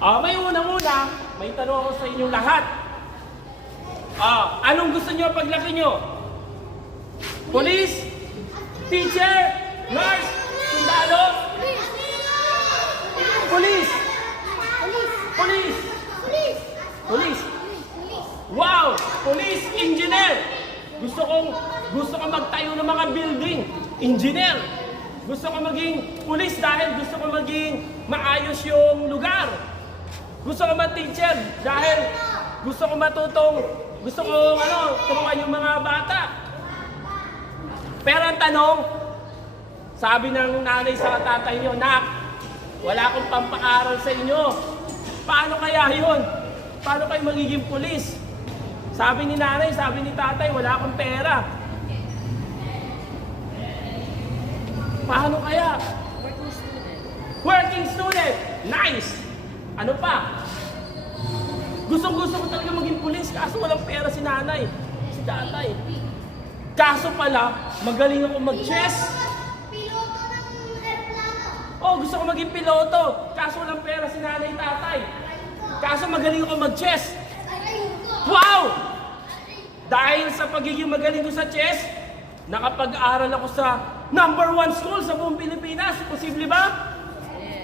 May unang-una, may tanong ako sa inyong lahat. Anong gusto nyo paglaki nyo? Police? Teacher? Nurse? Sundalo? Police? Police? Police? Wow! Police? Engineer? Gusto kong magtayo ng mga building. Engineer? Gusto ko maging police dahil gusto ko maging maayos yung lugar. Gusto ko mag-teacher dahil gusto ko turuan yung mga bata. Pero ang tanong, sabi ng nanay sa tatay niyo, "Nak, wala akong pampaaral sa inyo." Paano kaya yun? Paano kayo magiging pulis? Sabi ni nanay, sabi ni tatay, wala akong pera. Paano kaya? Working student. Nice! Ano pa? Gustong-gusto ko talaga maging pulis, kaso walang pera si nanay, si tatay. Kaso pala, magaling ako mag-chess. Piloto ng aeroplano. Gusto ko maging piloto, kaso walang pera si nanay, tatay. Kaso magaling ako mag-chess. Wow! Dahil sa pagiging magaling ko sa chess, nakapag-aral ako sa #1 school sa buong Pilipinas. Posible ba?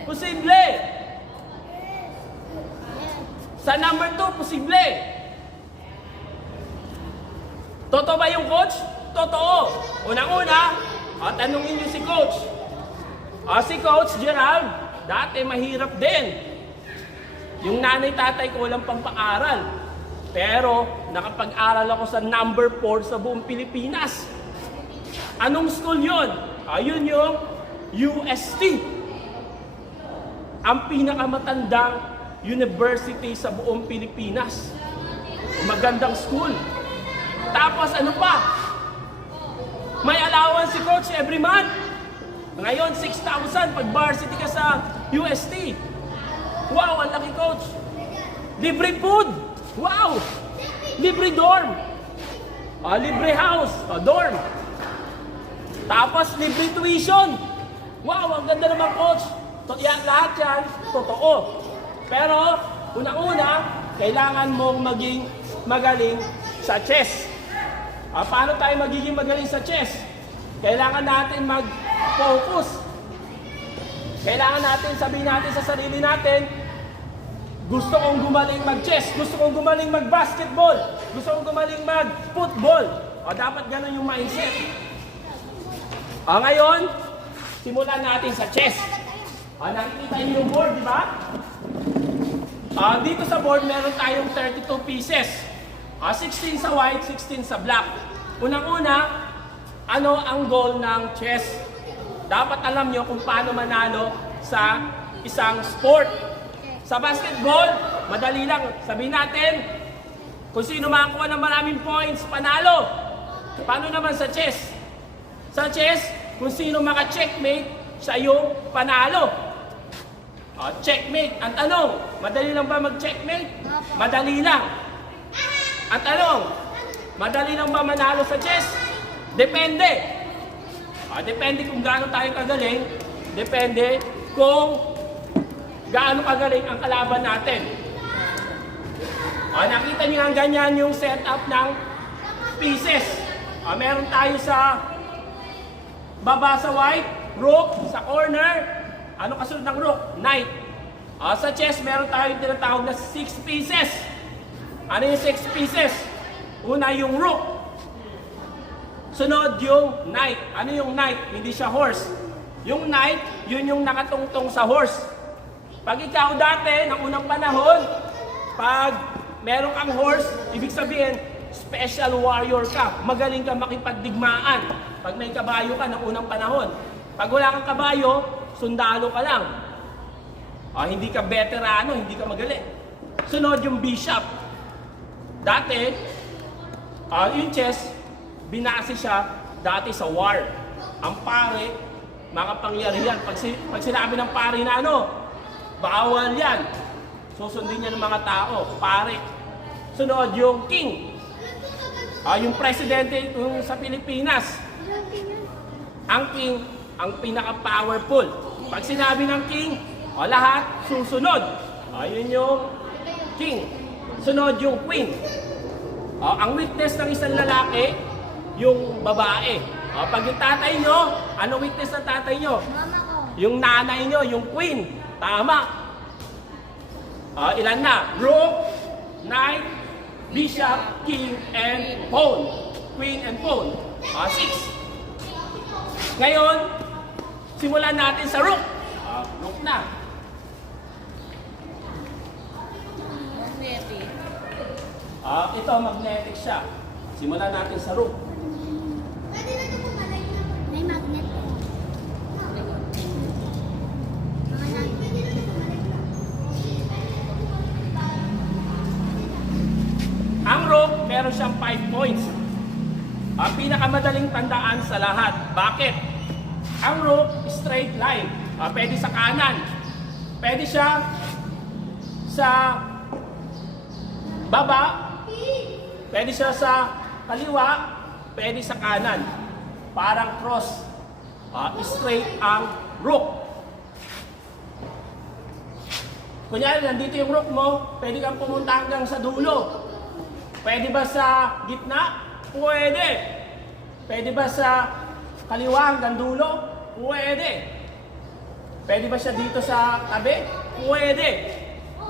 Posible! Sa #2, posible. Totoo ba yung coach? Totoo. Unang-una, tanungin niyo si coach. Si Coach Gerald, dati mahirap din. Yung nanay tatay ko walang pampaaral. Pero nakapag-aral ako sa #4 sa buong Pilipinas. Anong school yun? Yun yung UST. Ang pinakamatandang university sa buong Pilipinas. Magandang school. Tapos ano pa? May allowance si coach every month. Ngayon, 6,000 pag varsity ka sa UST. Wow, ang laki coach. Libre food. Wow. Libre dorm. Libre house. Dorm. Tapos libre tuition. Wow, ang ganda naman coach. Lahat yan, totoo. Pero, unang-una, kailangan mong maging magaling sa chess. Paano tayo magiging magaling sa chess? Kailangan natin mag-focus. Kailangan natin sabihin natin sa sarili natin, gusto kong gumaling mag-chess, gusto kong gumaling mag-basketball, gusto kong gumaling mag-football. Dapat ganun yung mindset. Ngayon, simulan natin sa chess. Nakikita niyo yung board, di ba? Dito sa board, meron tayong 32 pieces. 16 sa white, 16 sa black. Unang-una, ano ang goal ng chess? Dapat alam nyo kung paano manalo sa isang sport. Sa basketball, madali lang. Sabihin natin, kung sino makakuha ng maraming points, panalo. Paano naman sa chess? Sa chess, kung sino maka-checkmate, siya yung panalo. Checkmate. Ang tanong, madali lang ba mag-checkmate? Madali lang. Ang tanong, madali lang ba manalo sa chess? Depende. Depende kung gaano tayo kagaling. Depende kung gaano kagaling ang kalaban natin. Nakita niyo ang ganyan yung setup ng pieces. Meron tayo sa baba sa white, rook, sa corner. Ano kasunod ng rook? Knight. Sa chess, meron tayong tinatawag na 6 pieces. Ano yung 6 pieces? Una yung rook. Sunod yung knight. Ano yung knight? Hindi siya horse. Yung knight, yun yung nakatungtong sa horse. Pag ikaw dati, ng unang panahon, pag meron kang horse, ibig sabihin, special warrior ka. Magaling ka makipagdigmaan. Pag may kabayo ka ng unang panahon. Pag wala kang kabayo, sundalo ka lang. Hindi ka veterano, hindi ka magaling. Sunod yung bishop. Dati, yung chess, binase siya dati sa war. Ang pare, makapangyarihan. Pag sinabi ng pare na bawal yan. Susundin niya ng mga tao, pare. Sunod yung king. Yung presidente sa Pilipinas. Ang king, ang pinaka-powerful. Pag sinabi ng king, lahat susunod. Ayun yung king. Sunod yung queen. Ang weakness ng isang lalaki, yung babae. Pag yung tatay nyo, ano weakness ng tatay nyo? Mama ko. Yung nanay nyo, yung queen. Tama. Ilan na? Rook, knight, bishop, king, and pawn. Queen and pawn. 6. Ngayon, simulan natin sa rook. Rook na. Ito, magnetic siya. Simulan natin sa rook. Pwede na ito bumalik na. May magnet po. Pwede na ito bumalik na. Ang rook, meron siyang 5 points. Ang pinakamadaling tandaan sa lahat. Bakit? Ang rook, straight line. Pwede sa kanan. Pwede siya sa baba. Pwede siya sa kaliwa. Pwede sa kanan. Parang cross. Straight ang rook. Kunyari, nandito yung rook mo. Pwede kang pumunta hanggang sa dulo. Pwede ba sa gitna? Pwede. Pwede ba sa kaliwa hanggang dulo? Pwede. Pwede ba siya dito sa tabi? Pwede.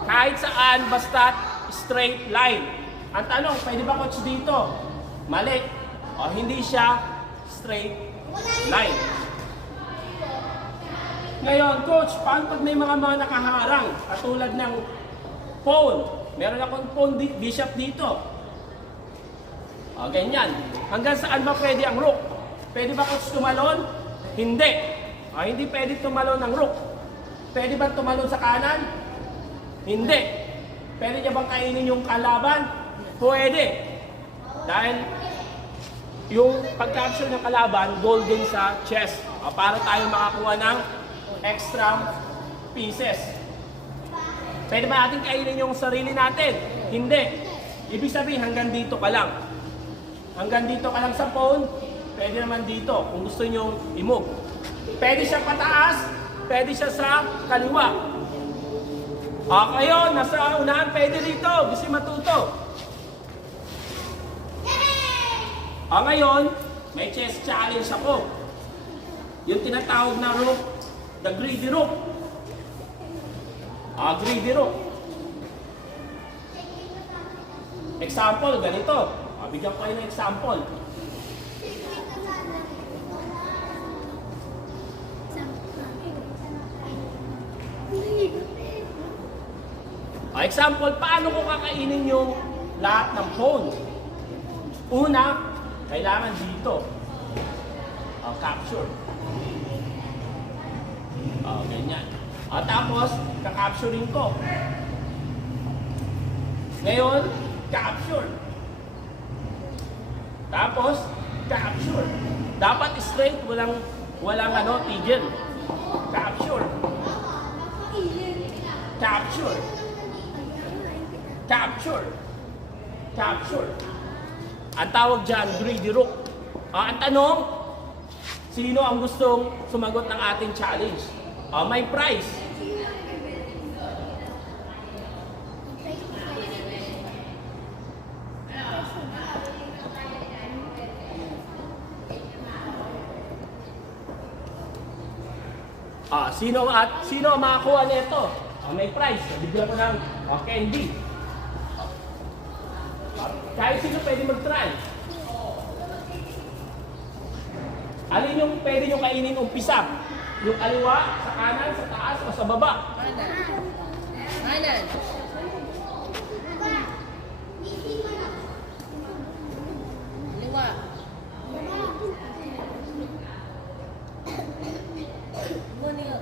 Kahit saan, basta straight line. Ang tanong, pwede ba coach dito? Mali. Hindi siya straight line. Ngayon, coach, paano pag may mga nakaharang? Katulad ng pawn. Meron akong pawn bishop dito. Ganyan. Hanggang saan ba pwede ang rook? Pwede ba coach tumalon? Hindi. Hindi pwede tumalon ng rook. Pwede ba tumalon sa kanan? Hindi. Pwede niya bang kainin yung kalaban? Pwede. Dahil yung pag-capture ng kalaban, golden sa chess. Para tayo makakuha ng extra pieces. Pwede ba natin kainin yung sarili natin? Hindi. Ibig sabihin, hanggang dito ka lang. Hanggang dito ka lang sa pawn, pwede naman dito kung gusto nyo i-move. Pwede siya pataas, pwede siya sa kaliwa. Kayo, nasa unahan, pwede dito. Gusto matuto. Ngayon, may chess challenge ako. Yung tinatawag na rook, the greedy rook. Greedy rook. Example, ganito. Bigyan ko kayo ng example. Example, paano ko kakainin yung lahat ng pawn? Una, kailangan dito. Capture. Ganyan. Tapos, kakapturing ko. Ngayon, capture. Tapos, capture. Dapat straight, walang tigil. Capture. Capture. Capture. Capture. Ang tawag dyan, greedy rook. Ang tanong, sino ang gustong sumagot ng ating challenge? May prize. Sino ang makakuha nito? May prize. Bigyan ko ng candy. Kahit sino pwede mag-try. Alin yung pwede nyo kainin umpisa? Yung kaliwa, sa kanan, sa taas, o sa baba? Kanan. Liwa. Bunyo.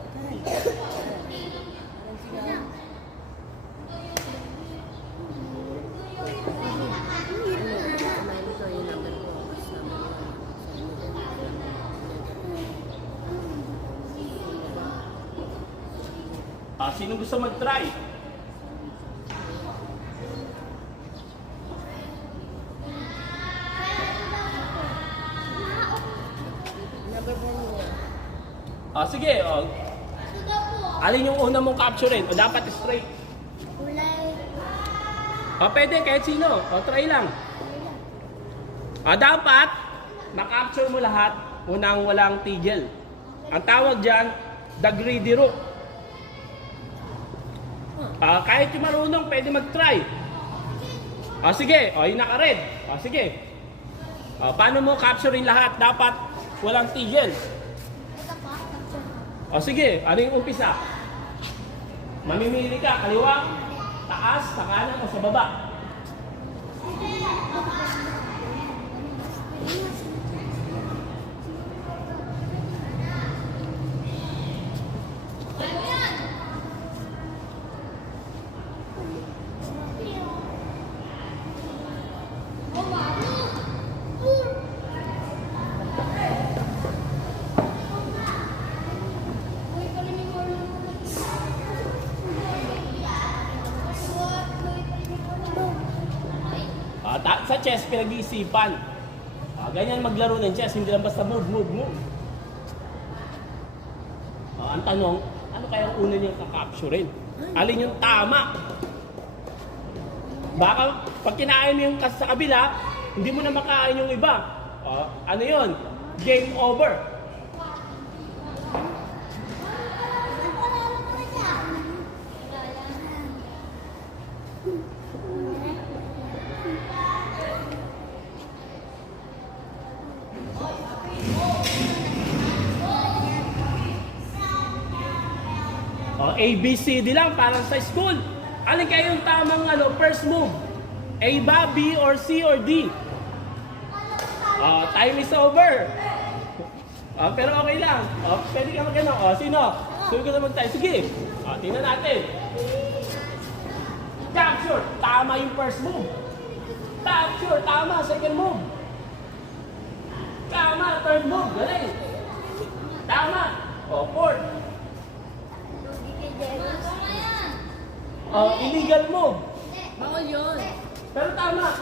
Sino gusto mag-try? Sige. Alin yung una mong capture? O dapat straight? Pwede, kahit sino. Try lang. Dapat, makapture mo lahat, unang walang tigil. Ang tawag dyan, the greedy rook. Kahit yung marunong, pwede mag-try. Sige, yung naka-red. Sige. Paano mo capturein lahat? Dapat walang tigil. Sige, ano yung umpisa? Mamimili ka, kaliwa, taas, sa kanan o sa baba. Sa chess, pinag-iisipan. Ganyan maglaro ng chess, hindi lang basta move. Ang tanong, ano kaya ang una niyang kakapturein? Alin yung tama? Baka pag kinain mo yung sa kabila, hindi mo na makain yung iba. Ano yun? Game over. ABCD lang, parang sa school. Alin kayo yung tamang first move? A ba, B, or C, or D? Time is over. Pero okay lang. Pwede ka mag-ano. Sino? Sulit ka na mag-time. Sige. Tingnan natin. Capture. Tama yung first move. Capture. Tama. Second move. Tama. Third move. Galing. Tama. Fourth. Illegal move. Bawal yun. Pero tama.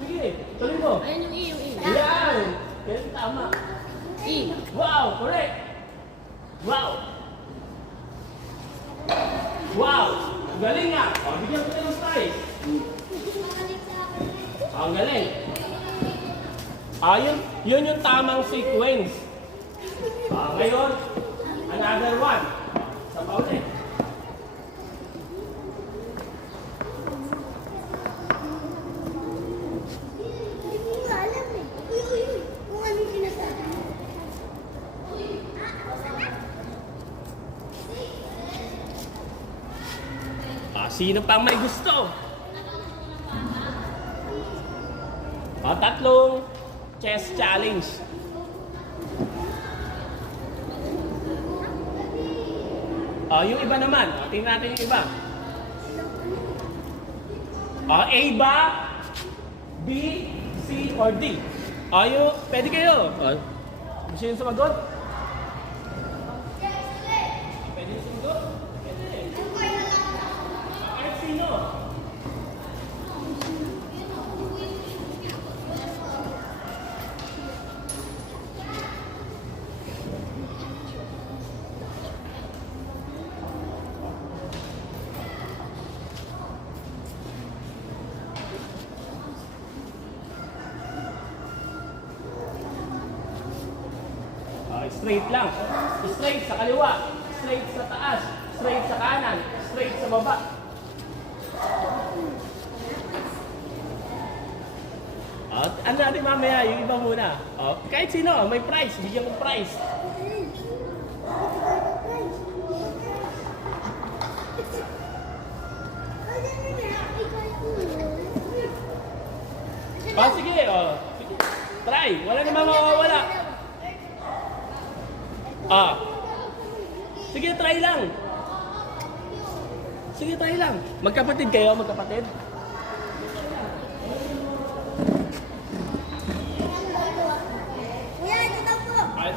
Sige, tuloy mo. Ayun yung E, yung E. Yan. Yan, tama. E. Wow, correct. Wow. Wow. Galing nga. Bigyan ko tayo ng prize. Ang galing. Yun yung tamang sequence. Ngayon, another one. Sa paulit. Sino pang may gusto? Tatlong chess challenge. Yung iba naman. Tingnan natin yung iba. A ba? B, C, or D? Pwede kayo. Gusto nyo sumagot? Pwede nyo sumagot? Sino? Straight lang. Straight sa kaliwa. Straight sa taas. Straight sa kanan. Straight sa baba. Ano natin mamaya, yung iba muna. Kahit sino, may prize. Bigyan ko prize. Sige. Sige. Try. Wala namang mawawala. Sige, try lang. Sige, try lang. Magkapatid kayo, magkapatid?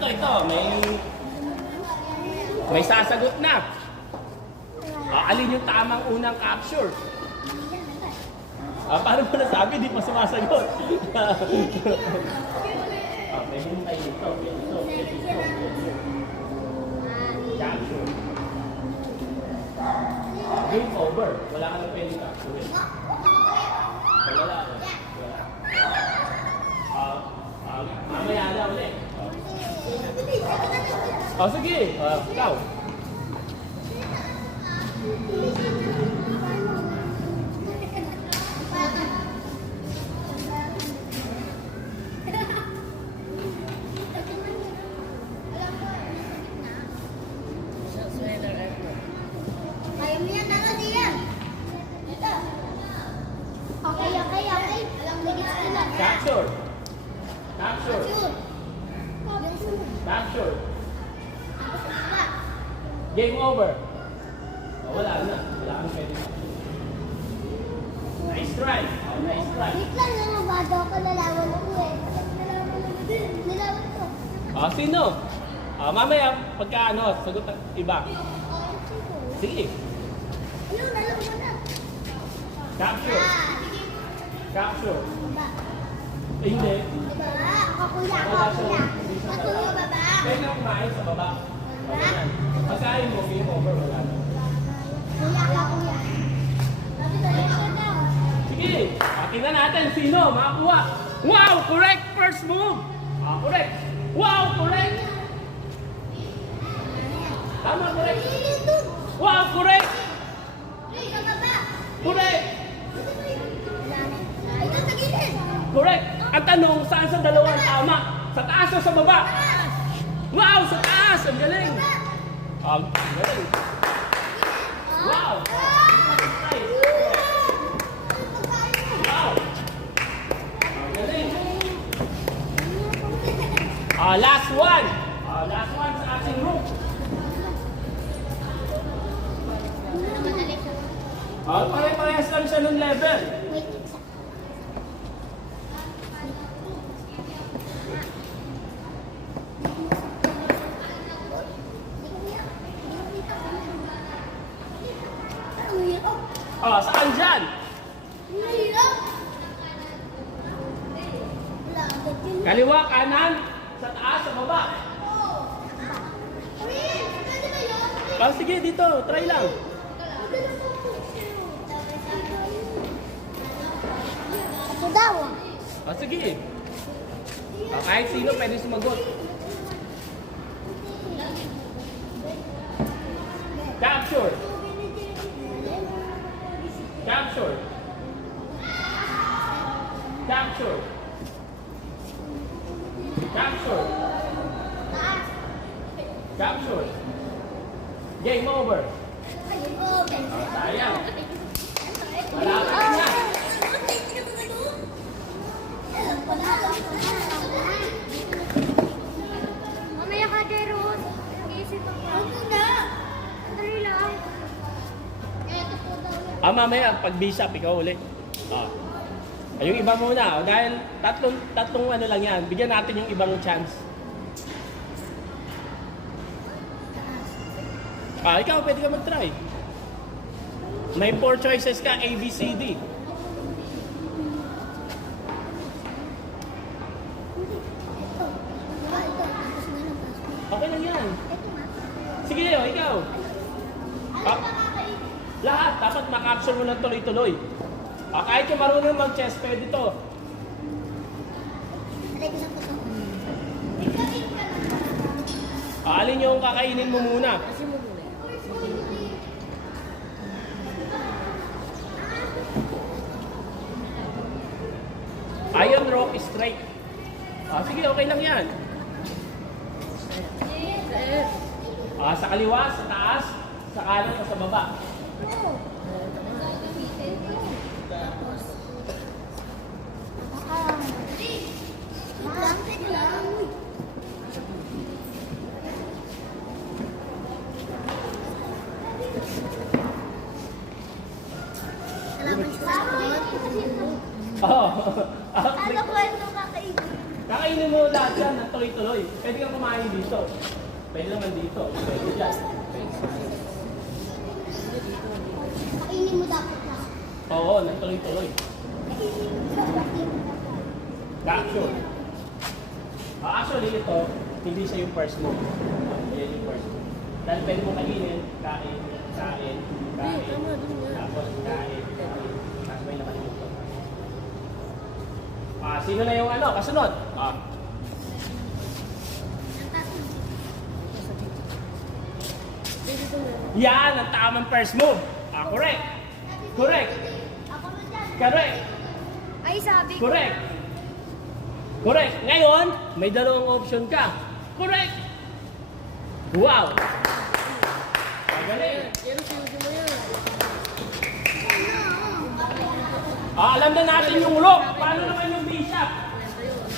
Ito. May sasagot na. Alin yung tamang unang capture? Paano mo nasabi? Di pa sumasagot. May hintay dito. Capture. Game over. Wala ka na pwede capture. Wala. Wala. Mamaya na ulit. Sige. Ikaw. Sweater airport. Kaya mo yan, tara diyan. Ito. Okay. Alam mo, gits ko lang. Capture. Capture. Yun. Capture. Game over. Wala na. Wala kang pwede. Nice try. Nice try. Wait lang, namabado ako, lalawan ako eh. Nalawan ko. Sino? Mamaya, pagka sagot ang iba. Sige. Ayun, alam mo na. Capture. Sige. Capture. Baba. Hindi. Baba. Ako kuya. Ako baba. Pwede na kumain sa baba. Ganyan. Pagkain mo, game over. Wala na. Kuya. Sabi tayo na. Sige. Tingnan natin sino makakuha. Wow! Correct! First move. Correct. Wow! Correct! Tama, correct. Wow! Correct! Correct! Ito sa gilid. Correct! Ang tanong, saan sa dalawang tama? Sa taas o sa baba? Wow! Sa taas! Ang galing! Ang galing! Wow! Wow! Ang galing! Last one! Last one sa ating group. Pare-parehas lang siya ng level. Wait. Saan dyan? Kaliwa, kanan, sa taas, sa baba. Sige, dito. Try lang. Ito daw. Sige. Kahit sino pwede sumagot. Capture. Capture. Capture. Capture. Capture. Game over. Sayang. Malapit na. Mamaya ka, Jeron. Nag-iisip ako. Ano na? Dali lang. Ito po daw. Mamaya, pag bisap, ikaw ulit. Yung iba muna. Dahil tatlong ano lang yan. Bigyan natin yung ibang chance. Ikaw, pwede ka mag-try. May 4 choices ka, A, B, C, D. Okay lang yan. Sige, ikaw. Lahat, dapat makapsule mo ng tuloy-tuloy. Kahit yung marunong mag-chess, pwede to. Alin yung kakainin mo muna? Kasi mo muna. Iron rock straight. Sige, okay lang yan. Sa kaliwa, sa taas, sa kanan, o sa baba. Ano ko ito kakainin? Kakainin mo lahat yan ng tuloy-tuloy. Pwede kang kumain dito. Pwede naman dito. Pwede dyan. Kainin mo dapat na. Oo, ng tuloy-tuloy. Capture. Actually, ito, hindi siya yung first move. Yan yung first move. Dahil pwede mo kainin, kain, kain, kain. Tama, dun yan. Tapos kain, kain. Tapos may naman dito. sino na yung ano, kasunod? Yan, ang tamang first move. Correct. Correct. Correct. Ay, sabi ko. Correct. Correct. Ngayon, may dalawang option ka. Correct. Wow. Magaling. Yan ang sinusunod mo yan. Alam na natin yung lock. Paano naman yung